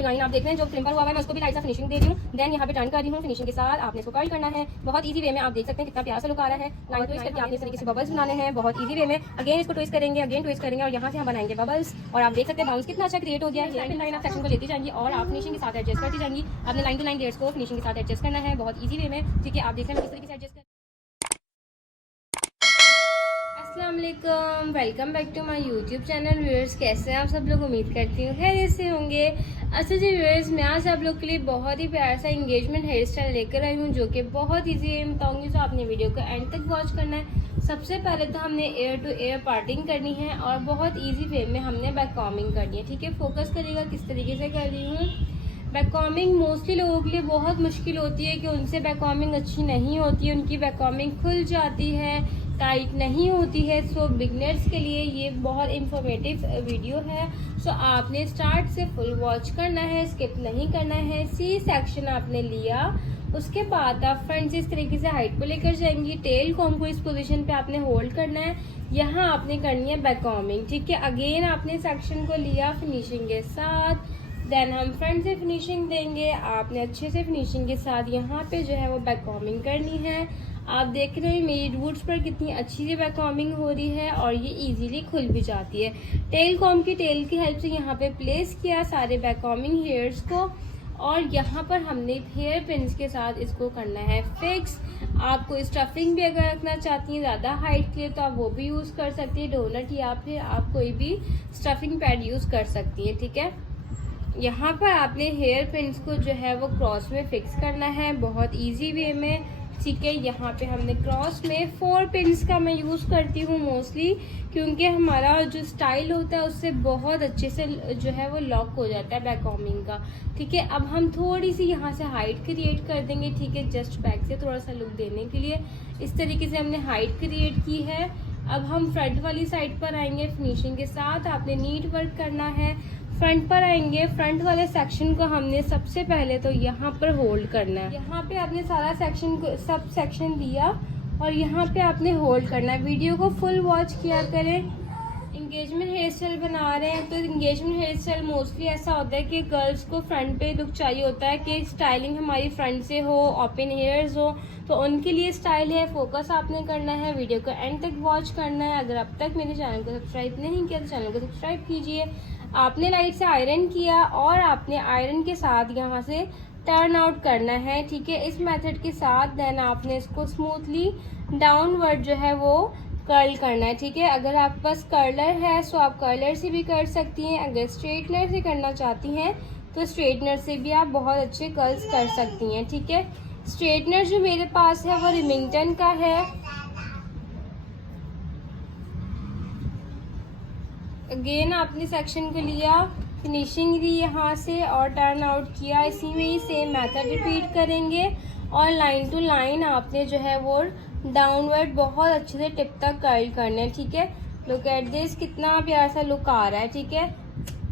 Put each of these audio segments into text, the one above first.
Design आप देख रहे हैं जो क्रिम्पल हुआ है, मैं उसको भी लाइट सा फिनिशिंग दे रही हूँ। देन यहाँ पे टर्न कर रही हूँ फिनिशिंग के साथ। आपने इसको कर्ल करना है बहुत इजी वे में। आप देख सकते हैं कितना प्यारा सा लुक आ रहा है। लाइन ट्विस्ट करके आपने इस तरीके से बबल्स बनाने हैं बहुत इजी वे में। अगेन इसको ट्विस्ट करेंगे, अगेन ट्विस्ट करेंगे और यहाँ से हम बनाएंगे बबल्स। और आप देख सकते हैं बाउंस कितना अच्छा क्रिएट हो गया है। लाइन आप सेक्शन को लेती जाएंगी और आप फिनिशिंग के साथ एडजस्ट करती जाएंगी। आपने लाइन टू लाइन लेयर्स को फिनिशिंग के साथ एडजस्ट करना है बहुत इजी वे में। ठीक है, आप देख रहे हैं किस तरीके से एडजस्ट कर। अस्सलाम वालेकुम, welcome back to my YouTube channel. Viewers कैसे हैं आप सब लोग? उम्मीद करती हूँ खैरियत से होंगे। अच्छा जी व्यूअर्स, मैं आज आप लोग के लिए बहुत ही प्यारा सा इंगेजमेंट हेयर स्टाइल लेकर आई हूँ जो कि बहुत ईजी है। बताऊँगी तो आपने वीडियो को एंड तक वॉच करना है। सबसे पहले तो हमने एयर टू एयर पार्टिंग करनी है और बहुत ईजी वे में हमने बैक कॉमिंग करनी है। ठीक है, फोकस करिएगा किस तरीके से कर रही हूँ। बैक कॉमिंग मोस्टली लोगों के लिए बहुत मुश्किल होती है कि उनसे बैक कॉमिंग अच्छी नहीं होती है, उनकी बैक कॉमिंग खुल जाती है, टाइट नहीं होती है। सो बिगनर्स के लिए ये बहुत इंफॉर्मेटिव वीडियो है। सो आपने स्टार्ट से फुल वॉच करना है, स्किप नहीं करना है। सी सेक्शन आपने लिया, उसके बाद आप फ्रंट से इस तरीके से हाइट पे लेकर जाएंगी। टेल कॉम को इस पोजीशन पे आपने होल्ड करना है। यहाँ आपने करनी है बैक कॉमिंग। ठीक है, अगेन आपने सेक्शन को लिया फिनिशिंग के साथ। देन हम फ्रंट से फिनिशिंग देंगे। आपने अच्छे से फिनिशिंग के साथ यहाँ पे जो है वो बैक कॉमिंग करनी है। आप देख रहे हैं मेरी रूट्स पर कितनी अच्छी सी बैक कॉमिंग हो रही है और ये इजीली खुल भी जाती है। टेल कॉम की टेल की हेल्प से यहाँ पे प्लेस किया सारे बैक कॉमिंग हेयर्स को और यहाँ पर हमने हेयर पिन्स के साथ इसको करना है फिक्स। आपको स्टफिंग भी अगर रखना चाहती हैं ज़्यादा हाइट के लिए तो आप वो भी यूज़ कर सकती हैं, डोनट, या फिर आप कोई भी स्टफिंग पैड यूज़ कर सकती हैं। ठीक है, यहाँ पर आपने हेयर पिन्स को जो है वो क्रॉस में फिक्स करना है बहुत इजी वे में। ठीक है, यहाँ पे हमने क्रॉस में 4 पिन्स का मैं यूज़ करती हूँ मोस्टली, क्योंकि हमारा जो स्टाइल होता है उससे बहुत अच्छे से जो है वो लॉक हो जाता है बैक कॉमिंग का। ठीक है, अब हम थोड़ी सी यहाँ से हाइट क्रिएट कर देंगे। ठीक है, जस्ट बैक से थोड़ा सा लुक देने के लिए इस तरीके से हमने हाइट क्रिएट की है। अब हम फ्रंट वाली साइड पर आएंगे फिनिशिंग के साथ। आपने नीट वर्क करना है। फ्रंट पर आएंगे, फ्रंट वाले सेक्शन को हमने सबसे पहले तो यहाँ पर होल्ड करना है। यहाँ पे आपने सारा सेक्शन को सब सेक्शन दिया और यहाँ पे आपने होल्ड करना है। वीडियो को फुल वॉच किया करें। इंगेजमेंट हेयर स्टाइल बना रहे हैं तो इंगेजमेंट हेयर स्टाइल मोस्टली ऐसा होता है कि गर्ल्स को फ्रंट पे लुक चाहिए होता है कि स्टाइलिंग हमारी फ्रंट से हो, ओपन हेयर्स हो, तो उनके लिए स्टाइल है। फोकस आपने करना है, वीडियो को एंड तक वॉच करना है। अगर अब तक मेरे चैनल को सब्सक्राइब नहीं किया तो चैनल को सब्सक्राइब कीजिए। आपने लाइट से आयरन किया और आपने आयरन के साथ यहाँ से टर्न आउट करना है। ठीक है, इस मेथड के साथ देन आपने इसको स्मूथली डाउनवर्ड जो है वो कर्ल करना है। ठीक है, अगर आपके पास कर्लर है तो आप कर्लर से भी कर सकती हैं। अगर स्ट्रेटनर से करना चाहती हैं तो स्ट्रेटनर से भी आप बहुत अच्छे कर्ल्स कर सकती हैं। ठीक है, स्ट्रेटनर जो मेरे पास है वो रिमिंगटन का है। अगेन आपने सेक्शन को लिया, फिनिशिंग दी यहाँ से और टर्न आउट किया। इसी में ही सेम मेथड रिपीट करेंगे और लाइन टू लाइन आपने जो है वो डाउनवर्ड बहुत अच्छे से टिप तक कर्ल करना है। ठीक है, लुक एट दिस, कितना प्यारा सा लुक आ रहा है। ठीक है,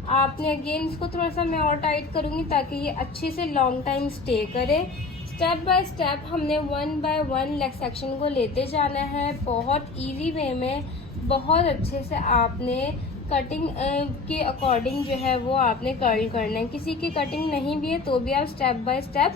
आपने अगेन इसको थोड़ा सा मैं और टाइट करूँगी ताकि ये अच्छे से लॉन्ग टाइम स्टे करे। स्टेप बाय स्टेप हमने 1 बाय 1 लेग सेक्शन को लेते जाना है बहुत इजी वे में। बहुत अच्छे से आपने कटिंग के अकॉर्डिंग जो है वो आपने कर्ल करना है। किसी की कटिंग नहीं भी है तो भी आप स्टेप बाय स्टेप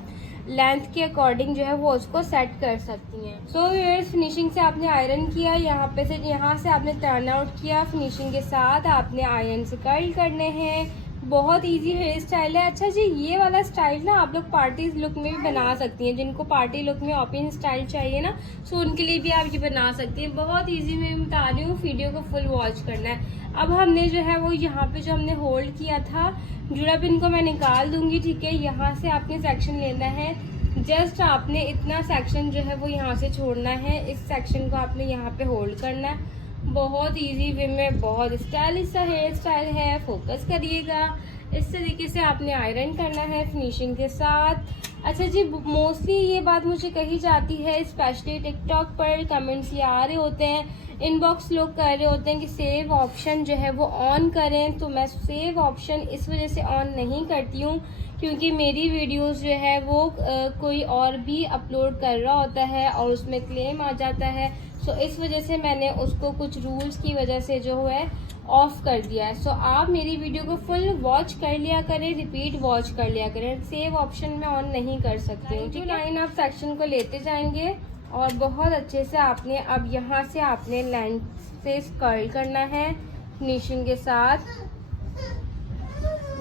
लेंथ के अकॉर्डिंग जो है वो उसको सेट कर सकती हैं। सो व्यूअर्स, फिनिशिंग से आपने आयरन किया, यहाँ से आपने टर्न आउट किया। फिनिशिंग के साथ आपने आयरन से कर्ल करने हैं। बहुत इजी हेयर स्टाइल है। अच्छा जी, ये वाला स्टाइल ना आप लोग पार्टी लुक में भी बना सकती हैं। जिनको पार्टी लुक में ओपन स्टाइल चाहिए ना, सो उनके लिए भी आप ये बना सकती हैं। बहुत इजी मैं बता रही हूँ, वीडियो को फुल वॉच करना है। अब हमने जो है वो यहाँ पे जो हमने होल्ड किया था जुड़ा पिन को मैं निकाल दूंगी। ठीक है, यहाँ से आपने सेक्शन लेना है। जस्ट आपने इतना सेक्शन जो है वो यहाँ से छोड़ना है। इस सेक्शन को आपने यहाँ पे होल्ड करना है। बहुत इजी वे में बहुत स्टाइलिश सा हेयर स्टाइल है, फोकस करिएगा। इस तरीके से आपने आयरन करना है फिनिशिंग के साथ। अच्छा जी, मोस्टली ये बात मुझे कही जाती है, स्पेशली टिकटॉक पर कमेंट्स ये आ रहे होते हैं, इनबॉक्स लोग कर रहे होते हैं कि सेव ऑप्शन जो है वो ऑन करें। तो मैं सेव ऑप्शन इस वजह से ऑन नहीं करती हूँ क्योंकि मेरी वीडियोस जो है वो कोई और भी अपलोड कर रहा होता है और उसमें क्लेम आ जाता है। सो इस वजह से मैंने उसको कुछ रूल्स की वजह से जो है ऑफ कर दिया है। सो आप मेरी वीडियो को फुल वॉच कर लिया करें, रिपीट वॉच कर लिया करें, सेव ऑप्शन में ऑन नहीं कर सकती हूँ, ठीक है। लाइन आप सेक्शन को लेते जाएंगे और बहुत अच्छे से आपने अब यहाँ से आपने लेंथ से कर्ल करना है फिनिशिंग के साथ।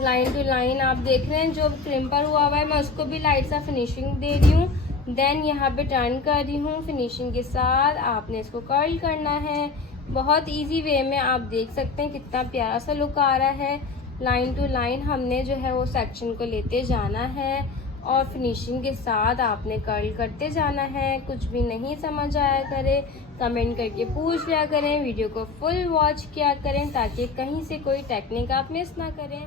लाइन टू लाइन आप देख रहे हैं, जो क्रिम्पर हुआ है मैं उसको भी लाइट सा फिनिशिंग दे रही हूँ। देन यहाँ पे टर्न कर रही हूँ फिनिशिंग के साथ, आपने इसको कर्ल करना है। बहुत इजी वे में आप देख सकते हैं कितना प्यारा सा लुक आ रहा है। लाइन टू लाइन हमने जो है वो सेक्शन को लेते जाना है और फिनिशिंग के साथ आपने कर्ल करते जाना है। कुछ भी नहीं समझ आया करें कमेंट करके पूछ लिया करें, वीडियो को फुल वॉच किया करें ताकि कहीं से कोई टेक्निक आप मिस ना करें।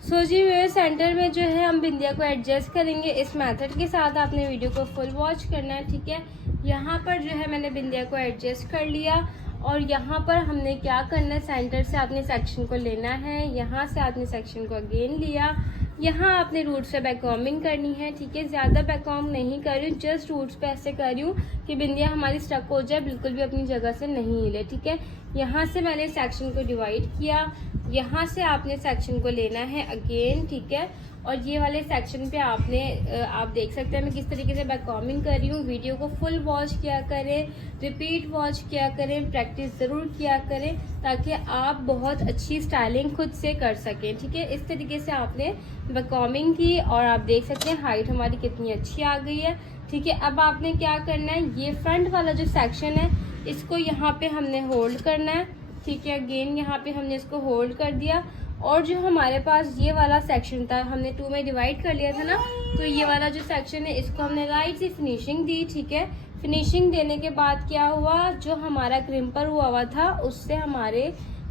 सो जी व्यूअर्स, सेंटर में जो है हम बिंदिया को एडजस्ट करेंगे इस मेथड के साथ। आपने वीडियो को फुल वॉच करना है, ठीक है। यहाँ पर जो है मैंने बिंदिया को एडजस्ट कर लिया और यहाँ पर हमने क्या करना है, सेंटर से आपने सेक्शन को लेना है, यहाँ से आपने सेक्शन को अगेन लिया, यहाँ आपने रूट्स पे बैककॉमिंग करनी है, ठीक है। ज़्यादा बैककॉम नहीं कर रही हूँ, जस्ट रूट्स पे ऐसे कर रही हूँ कि बिंदिया हमारी स्टक हो जाए, बिल्कुल भी अपनी जगह से नहीं हिले, ठीक है। यहाँ से मैंने सेक्शन को डिवाइड किया, यहाँ से आपने सेक्शन को लेना है अगेन, ठीक है। और ये वाले सेक्शन पे आपने आप देख सकते हैं मैं किस तरीके से बैककॉमिंग कर रही हूँ। वीडियो को फुल वॉच किया करें, रिपीट वॉच किया करें, प्रैक्टिस ज़रूर किया करें ताकि आप बहुत अच्छी स्टाइलिंग खुद से कर सकें, ठीक है। इस तरीके से आपने बैककॉमिंग की और आप देख सकते हैं हाइट हमारी कितनी अच्छी आ गई है, ठीक है। अब आपने क्या करना है, ये फ्रंट वाला जो सेक्शन है इसको यहाँ पे हमने होल्ड करना है, ठीक है। अगेन यहाँ पे हमने इसको होल्ड कर दिया और जो हमारे पास ये वाला सेक्शन था हमने 2 में डिवाइड कर लिया था ना, तो ये वाला जो सेक्शन है इसको हमने लाइट सी फिनिशिंग दी, ठीक है। फिनिशिंग देने के बाद क्या हुआ, जो हमारा क्रिम्पर हुआ था उससे हमारे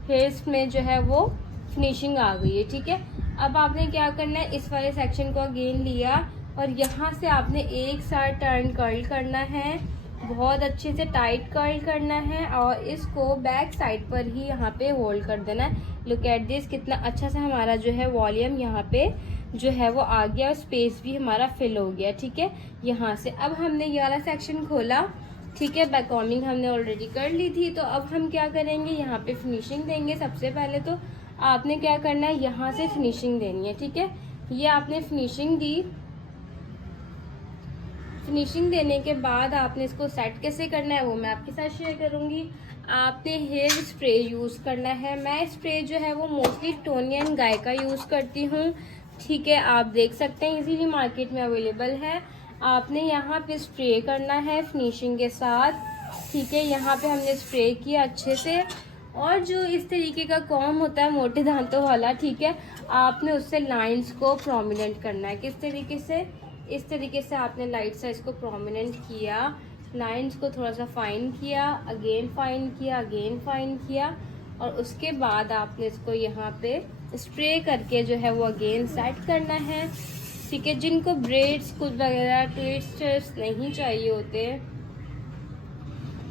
हेयर्स में जो है वो फिनिशिंग आ गई है, ठीक है। अब आपने क्या करना है, इस वाले सेक्शन को अगेन लिया और यहाँ से आपने एक साइड टर्न कर्ल करना है, बहुत अच्छे से टाइट कर्ल करना है और इसको बैक साइड पर ही यहाँ पे होल्ड कर देना है। लुक एट दिस, कितना अच्छा से हमारा जो है वॉल्यूम यहाँ पे जो है वो आ गया और स्पेस भी हमारा फिल हो गया, ठीक है। यहाँ से अब हमने ये वाला सेक्शन खोला, ठीक है। बैककॉमिंग हमने ऑलरेडी कर ली थी, तो अब हम क्या करेंगे, यहाँ पे फिनिशिंग देंगे। सबसे पहले तो आपने क्या करना है, यहाँ से फिनिशिंग देनी है, ठीक है। ये आपने फिनिशिंग दी, फिनिशिंग देने के बाद आपने इसको सेट कैसे करना है वो मैं आपके साथ शेयर करूंगी। आपने हेयर स्प्रे यूज़ करना है। मैं स्प्रे जो है वो मोस्टली टोनियन गाय का यूज़ करती हूँ, ठीक है। आप देख सकते हैं इजीली मार्केट में अवेलेबल है। आपने यहाँ पे स्प्रे करना है फिनिशिंग के साथ, ठीक है। यहाँ पे हमने स्प्रे किया अच्छे से और जो इस तरीके का कॉम होता है मोटे दांतों वाला, ठीक है, आपने उससे लाइंस को प्रोमिनेंट करना है। किस तरीके से, इस तरीके से आपने लाइट सा इसको प्रोमिनेंट किया, लाइंस को थोड़ा सा फाइन किया, अगेन फाइन किया, अगेन फाइन किया और उसके बाद आपने इसको यहाँ पे स्प्रे करके जो है वो अगेन सेट करना है, ठीक है। जिनको ब्रेड्स कुछ वगैरह ट्विस्टर्स नहीं चाहिए होते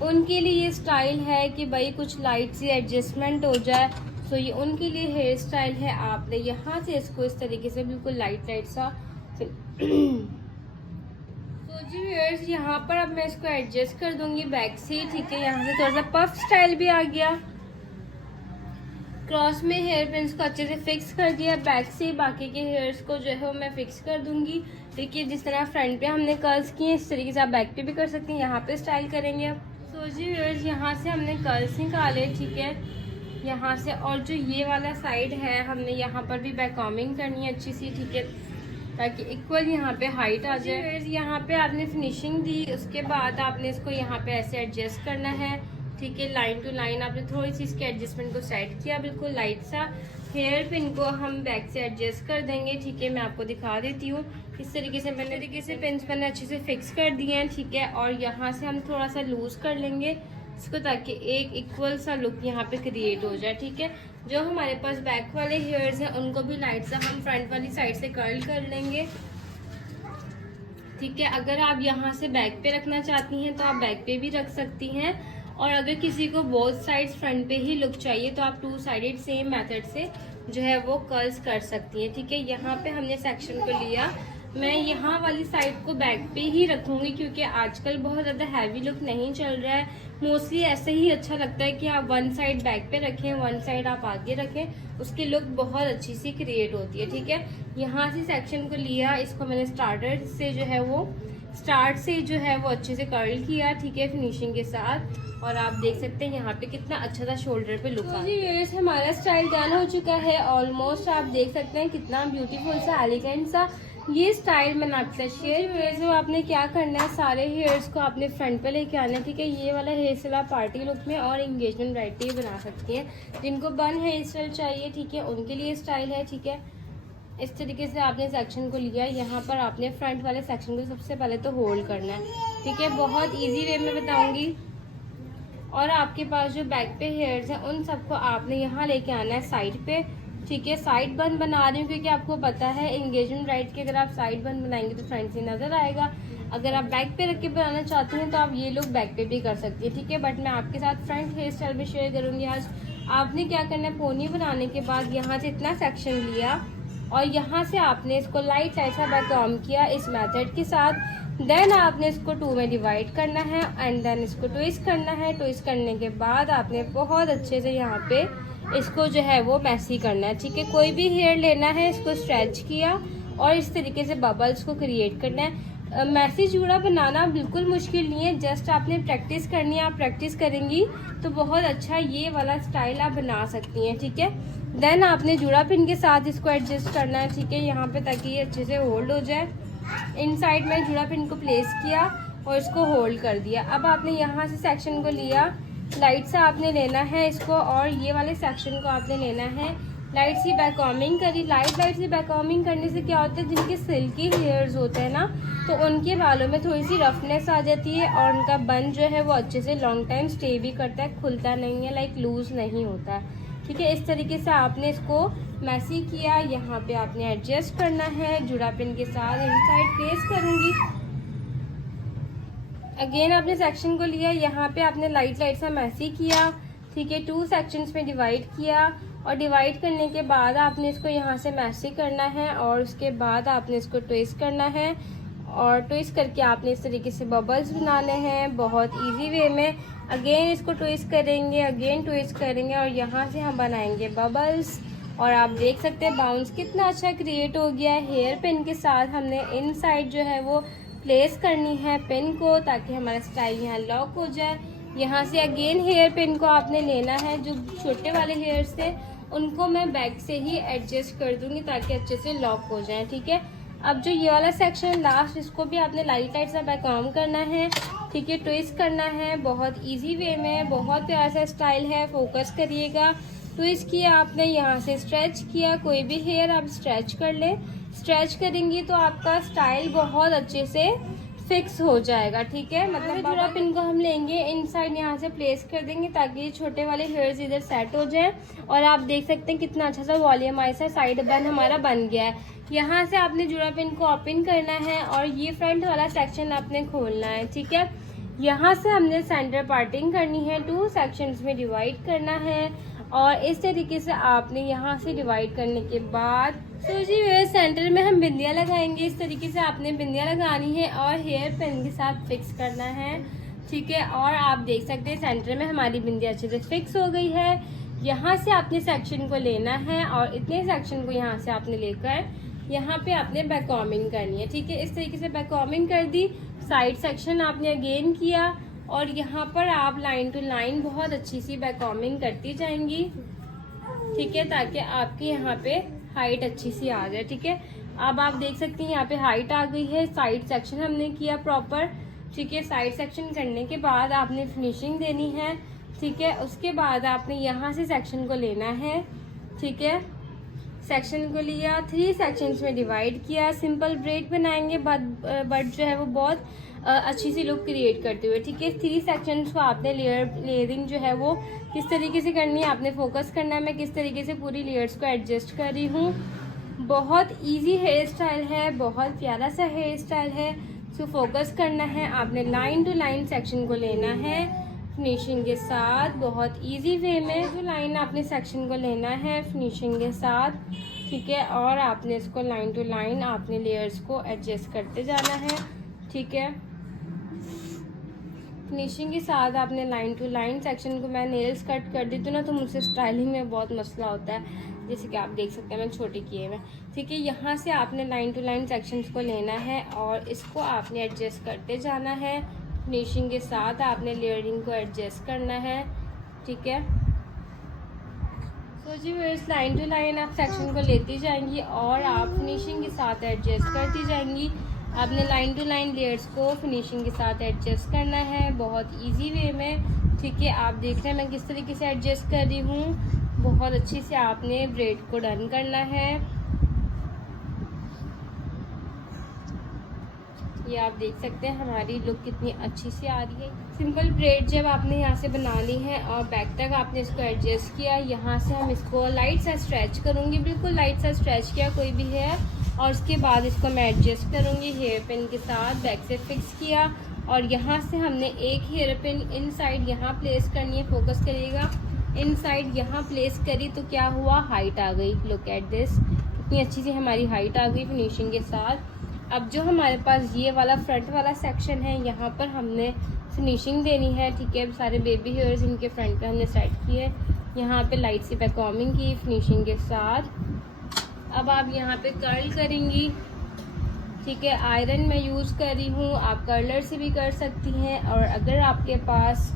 उनके लिए ये स्टाइल है कि भाई कुछ लाइट सी एडजस्टमेंट हो जाए, तो ये उनके लिए हेयर स्टाइल है। आपने यहाँ से इसको इस तरीके से बिल्कुल लाइट लाइट सा तो जी व्यूअर्स, यहाँ पर अब मैं इसको एडजस्ट कर दूंगी बैक से, ठीक है। यहाँ से थोड़ा सा पफ स्टाइल भी आ गया, क्रॉस में हेयर पिन्स को अच्छे से फिक्स कर दिया। बैक से बाकी के हेयर्स को जो है वो मैं फिक्स कर दूंगी, देखिए जिस तरह फ्रंट पे हमने कर्ल्स किए इस तरीके से आप बैक पे भी कर सकते हैं। यहाँ पे स्टाइल करेंगे अब। तो जी व्यूअर्स, यहाँ से हमने कर्ल्स निकाले, ठीक है, यहाँ से। और जो ये वाला साइड है हमने यहाँ पर भी बैककॉमिंग करनी है अच्छी सी, ठीक है, ताकि इक्वल यहाँ पे हाइट आ जाए। यहाँ पे आपने फिनिशिंग दी, उसके बाद आपने इसको यहाँ पे ऐसे एडजस्ट करना है, ठीक है। लाइन टू लाइन आपने थोड़ी सी इसके एडजस्टमेंट को सेट किया, बिल्कुल लाइट सा। हेयर पिन को हम बैक से एडजस्ट कर देंगे, ठीक है। मैं आपको दिखा देती हूँ इस तरीके से पिन्स मैंने अच्छे से फिक्स कर दिए हैं, ठीक है। और यहाँ से हम थोड़ा सा लूज कर लेंगे इसको ताकि एक इक्वल सा लुक यहाँ पे क्रिएट हो जाए, ठीक है। जो हमारे पास बैक वाले हेयर्स हैं उनको भी लाइट सा हम फ्रंट वाली साइड से कर्ल कर लेंगे, ठीक है। अगर आप यहाँ से बैक पे रखना चाहती हैं तो आप बैक पे भी रख सकती हैं, और अगर किसी को बोथ साइड्स फ्रंट पे ही लुक चाहिए तो आप 2 साइडेड सेम मेथड से जो है वो कर्ल्स कर सकती हैं, ठीक है। यहाँ पे हमने सेक्शन को लिया, मैं यहाँ वाली साइड को बैक पे ही रखूंगी क्योंकि आजकल बहुत ज़्यादा हैवी लुक नहीं चल रहा है। मोस्टली ऐसे ही अच्छा लगता है कि आप वन साइड बैक पे रखें, वन साइड आप आगे रखें, उसकी लुक बहुत अच्छी सी क्रिएट होती है। ठीक है, यहाँ से सेक्शन को लिया, इसको मैंने स्टार्ट से जो है वो अच्छे से कर्ल किया। ठीक है, फिनिशिंग के साथ। और आप देख सकते हैं यहाँ पे कितना अच्छा सा शोल्डर पे लुक आ रहा है। हमारा स्टाइल डन हो चुका है ऑलमोस्ट। आप देख सकते हैं कितना ब्यूटीफुल सा एलिगेंट सा ये स्टाइल मैंने आपके साथ शेयर हुआ है। आपने क्या करना है, सारे हेयर्स को आपने फ्रंट पे लेके आना है। ठीक है, ये वाला हेयर स्टाइल आप पार्टी लुक में और एंगेजमेंट ब्राइड पे बना सकती हैं। जिनको बन हेयर स्टाइल चाहिए, ठीक है, उनके लिए स्टाइल है। ठीक है, इस तरीके से आपने सेक्शन को लिया। यहाँ पर आपने फ्रंट वाले सेक्शन को सबसे पहले तो होल्ड करना है। ठीक है, बहुत ईजी वे में बताऊँगी। और आपके पास जो बैक पे हेयर्स हैं उन सबको आपने यहाँ लेके आना है साइड पे। ठीक है, साइड बन बना रही हूँ क्योंकि आपको पता है एंगेजमेंट ब्राइड के अगर आप साइड बन बनाएंगे तो फ्रंट से नजर आएगा। अगर आप बैक पे रख के बनाना चाहती हैं तो आप ये लोग बैक पे भी कर सकती है। ठीक है, बट मैं आपके साथ फ्रंट हेयर स्टाइल भी शेयर करूँगी आज। आपने क्या करना है, पोनी बनाने के बाद यहाँ से इतना सेक्शन लिया और यहाँ से आपने इसको लाइट सा बैक कॉम किया इस मेथड के साथ। देन आपने इसको 2 में डिवाइड करना है एंड देन इसको ट्विस्ट करना है। ट्विस्ट करने के बाद आपने बहुत अच्छे से यहाँ पे इसको जो है वो मैसी करना है। ठीक है, कोई भी हेयर लेना है, इसको स्ट्रेच किया और इस तरीके से बबल्स को क्रिएट करना है। मैसी जूड़ा बनाना बिल्कुल मुश्किल नहीं है, जस्ट आपने प्रैक्टिस करनी है। आप प्रैक्टिस करेंगी तो बहुत अच्छा ये वाला स्टाइल आप बना सकती हैं। ठीक है, देन आपने जूड़ा पिन के साथ इसको एडजस्ट करना है। ठीक है, यहाँ पे ताकि ये अच्छे से होल्ड हो जाए। इनसाइड में जूड़ा पिन को प्लेस किया और इसको होल्ड कर दिया। अब आपने यहाँ से सेक्शन को लिया, लाइट सा आपने लेना है इसको और ये वाले सेक्शन को आपने लेना है। लाइट सी बैककॉमिंग करी। लाइट सी बैककॉमिंग करने से क्या होता है, जिनके सिल्की हेयर्स होते हैं ना, तो उनके बालों में थोड़ी सी रफनेस आ जाती है और उनका बन जो है वो अच्छे से लॉन्ग टाइम स्टे भी करता है, खुलता नहीं है, लाइक लूज नहीं होता है। ठीक है, इस तरीके से आपने इसको मैसी किया। यहाँ पे आपने एडजस्ट करना है जुड़ा पिन के साथ। इनसाइड प्लेस करूँगी। अगेन आपने सेक्शन को लिया, यहाँ पे आपने लाइट सा मैसी किया। ठीक है, 2 सेक्शंस में डिवाइड किया और डिवाइड करने के बाद आपने इसको यहाँ से मैसी करना है और उसके बाद आपने इसको ट्विस्ट करना है और ट्विस्ट करके आपने इस तरीके से बबल्स बनाने हैं बहुत इजी वे में। अगेन इसको ट्विस्ट करेंगे, अगेन ट्विस्ट करेंगे और यहाँ से हम बनाएंगे बबल्स। और आप देख सकते हैं बाउंस कितना अच्छा क्रिएट हो गया है। हेयर पिन के साथ हमने इनसाइड जो है वो प्लेस करनी है पिन को ताकि हमारा स्टाइल यहाँ लॉक हो जाए। यहाँ से अगेन हेयर पिन को आपने लेना है। जो छोटे वाले हेयर्स थे उनको मैं बैक से ही एडजस्ट कर दूंगी ताकि अच्छे से लॉक हो जाए। ठीक है, अब जो ये वाला सेक्शन लास्ट, इसको भी आपने लाइट सा बैक ऑन करना है। ठीक है, ट्विस्ट करना है बहुत इजी वे में, बहुत प्यारा सा स्टाइल है, फोकस करिएगा। ट्विस्ट किया आपने, यहाँ से स्ट्रेच किया, कोई भी हेयर आप स्ट्रेच कर ले। स्ट्रेच करेंगी तो आपका स्टाइल बहुत अच्छे से फिक्स हो जाएगा। ठीक है, मतलब जुड़ा पिन को हम लेंगे, इनसाइड यहाँ से प्लेस कर देंगे ताकि ये छोटे वाले हेयर्स इधर सेट हो जाए। और आप देख सकते हैं कितना अच्छा सा वॉल्यूम ऐसा साइड बन हमारा बन गया है। यहाँ से आपने जुड़ा पिन को ओपन करना है और ये फ्रंट वाला सेक्शन आपने खोलना है। ठीक है, यहाँ से हमने सेंटर पार्टिंग करनी है, 2 सेक्शंस में डिवाइड करना है और इस तरीके से आपने यहाँ से डिवाइड करने के बाद जी सेंटर में हम बिंदियाँ लगाएंगे। इस तरीके से आपने बिंदियाँ लगानी है और हेयर पिन के साथ फिक्स करना है। ठीक है, और आप देख सकते हैं सेंटर में हमारी बिंदियाँ अच्छे से फिक्स हो गई है। यहाँ से आपने सेक्शन को लेना है और इतने सेक्शन को यहाँ से आपने लेकर यहाँ पे आपने बैककॉमिंग करनी है। ठीक है, इस तरीके से बैककॉमिंग कर दी। साइड सेक्शन आपने अगेन किया और यहाँ पर आप लाइन टू लाइन बहुत अच्छी सी बैककॉमिंग करती जाएंगी। ठीक है, ताकि आपके यहाँ पे हाइट अच्छी सी आ जाए। ठीक है, अब आप देख सकते हैं यहाँ पे हाइट आ गई है। साइड सेक्शन हमने किया प्रॉपर। ठीक है, साइड सेक्शन करने के बाद आपने फिनिशिंग देनी है। ठीक है, उसके बाद आपने यहाँ से सेक्शन को लेना है। ठीक है, सेक्शन को लिया, 3 सेक्शंस में डिवाइड किया। सिंपल ब्रेड बनाएंगे बट जो है वो बहुत अच्छी सी लुक क्रिएट करते हुए। ठीक है, 3 सेक्शंस को आपने लेयरिंग जो है वो किस तरीके से करनी है आपने फोकस करना है। मैं किस तरीके से पूरी लेयर्स को एडजस्ट कर रही हूँ। बहुत इजी हेयर स्टाइल है, बहुत प्यारा सा हेयर स्टाइल है। सो फोकस करना है, आपने लाइन टू लाइन सेक्शन को लेना है फिनिशिंग के साथ बहुत इजी वे में। जो लाइन आपने सेक्शन को लेना है फिनिशिंग के साथ ठीक है। और आपने इसको लाइन टू लाइन आपने लेयर्स को एडजस्ट करते जाना है, ठीक है। फिनिशिंग के साथ आपने लाइन टू लाइन सेक्शन को, मैं नेल्स कट कर देती हूँ ना तो मुझसे स्टाइलिंग में बहुत मसला होता है, जैसे कि आप देख सकते हैं मैं छोटे किए हुए, ठीक है। यहाँ से आपने लाइन टू लाइन सेक्शंस को लेना है और इसको आपने एडजस्ट करते जाना है। फिनिशिंग के साथ आपने लेयरिंग को एडजस्ट करना है, ठीक है। तो जी इस लाइन टू लाइन आप सेक्शन को लेती जाएंगी और आप फिनिशिंग के साथ एडजस्ट करती जाएंगी। आपने लाइन टू लाइन लेयर्स को फिनिशिंग के साथ एडजस्ट करना है बहुत इजी वे में, ठीक है। आप देख रहे हैं मैं किस तरीके से एडजस्ट कर रही हूँ। बहुत अच्छी से आपने ब्रेड को डन करना है। ये आप देख सकते हैं हमारी लुक कितनी अच्छी से आ रही है। सिंपल ब्रेड जब आपने यहाँ से बना ली है और बैक तक आपने इसको एडजस्ट किया, यहाँ से हम इसको लाइट सा स्ट्रेच करूँगी, बिल्कुल लाइट सा स्ट्रेच किया कोई भी है, और उसके बाद इसको मैं एडजस्ट करूँगी हेयर पिन के साथ। बैक से फिक्स किया और यहाँ से हमने एक हेयर पिन इन साइड यहाँ प्लेस करनी है, फोकस करिएगा। इन साइड यहाँ प्लेस करी तो क्या हुआ, हाइट आ गई। लुक एट दिस, इतनी अच्छी सी हमारी हाइट आ गई फिनिशिंग के साथ। अब जो हमारे पास ये वाला फ्रंट वाला सेक्शन है, यहाँ पर हमने फिनिशिंग देनी है, ठीक है। सारे बेबी हेयर्स इनके फ्रंट पे हमने सेट किए, यहाँ पे लाइट सी बैककॉमिंग की फिनिशिंग के साथ। अब आप यहाँ पे कर्ल करेंगी, ठीक है। आयरन मैं यूज़ कर रही हूँ, आप कर्लर से भी कर सकती हैं, और अगर आपके पास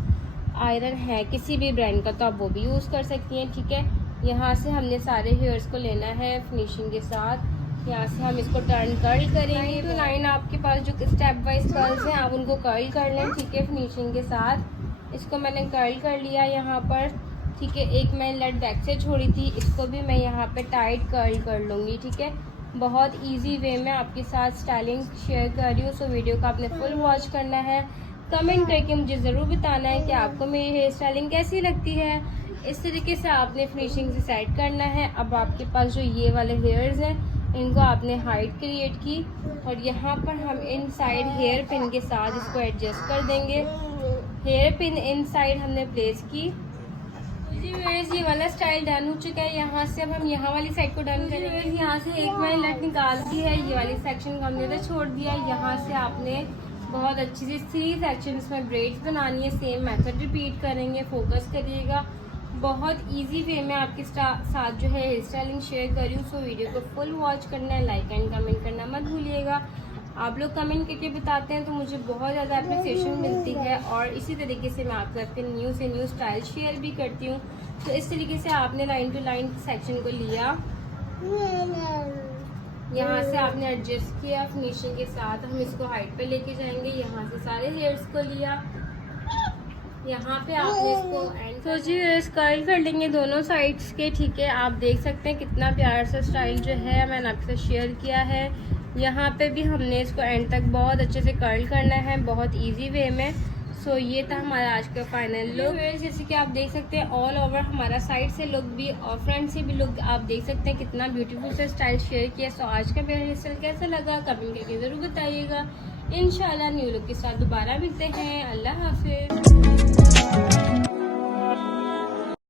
आयरन है किसी भी ब्रांड का तो आप वो भी यूज़ कर सकती हैं, ठीक है। यहाँ से हमने सारे हेयर्स को लेना है फिनिशिंग के साथ। यहाँ से हम इसको टर्न कर्ल करेंगे। तो लाइन आपके पास जो स्टेप वाइज कर्ल्स हैं आप उनको कर्ल कर लें, ठीक है। फिनिशिंग के साथ इसको मैंने कर्ल कर लिया यहाँ पर, ठीक है। एक मैं लट बैक से छोड़ी थी, इसको भी मैं यहाँ पे टाइट कर्ल कर लूँगी, ठीक है। बहुत इजी वे में आपके साथ स्टाइलिंग शेयर कर रही हूँ, सो वीडियो को आपने फुल वॉच करना है। कमेंट करके मुझे ज़रूर बताना है कि आपको मेरी हेयर स्टाइलिंग कैसी लगती है। इस तरीके से आपने फिनिशिंग से सेट करना है। अब आपके पास जो ये वाले हेयर्स हैं इनको आपने हाइट क्रिएट की और यहाँ पर हम इन साइड हेयर पिन के साथ इसको एडजस्ट कर देंगे। हेयर पिन इन साइड हमने प्लेस की। जी व्यूअर्स, ये वाला स्टाइल डन हो चुका है। यहाँ से अब हम यहाँ वाली साइड को डन करेंगे। यहाँ से एक मैंने लट निकाल दी है, ये वाली सेक्शन को हमने तो छोड़ दिया। यहाँ से आपने बहुत अच्छी सी 3 सेक्शंस में ब्रेड्स बनानी है। सेम मेथड रिपीट करेंगे, फोकस करिएगा। बहुत इजी वे में आपके साथ जो है हेयर स्टाइलिंग शेयर कर रही हूँ, सो वीडियो को फुल वॉच करना है, लाइक एंड कमेंट करना मत भूलिएगा। आप लोग कमेंट करके बताते हैं तो मुझे बहुत ज़्यादा अप्रिसिएशन मिलती है और इसी तरीके से मैं आप सबके न्यू से न्यू स्टाइल शेयर भी करती हूँ। तो इस तरीके से आपने लाइन टू लाइन सेक्शन को लिया, यहाँ से आपने एडजस्ट किया फिनिशिंग के साथ। हम इसको हाइट पे लेके जाएंगे। यहाँ से सारे हेयर्स को लिया, यहाँ पे आपने इसको एंड तो जी कर्ल कर लेंगे दोनों साइड्स के, ठीक है। आप देख सकते हैं कितना प्यारा सा स्टाइल जो है मैंने आपसे शेयर किया है। यहाँ पे भी हमने इसको एंड तक बहुत अच्छे से कर्ल करना है, बहुत इजी वे में। सो ये था हमारा आज का फाइनल लुक। जैसे कि आप देख सकते हैं ऑल ओवर हमारा साइड से लुक भी और फ्रंट से भी लुक आप देख सकते हैं कितना ब्यूटीफुल सा स्टाइल शेयर किया। सो आज का मेरा हेयर स्टाइल कैसा लगा कमेंट करके ज़रूर बताइएगा। इंशाल्लाह न्यू लुक के साथ दोबारा मिलते हैं। अल्लाह हाफिज़।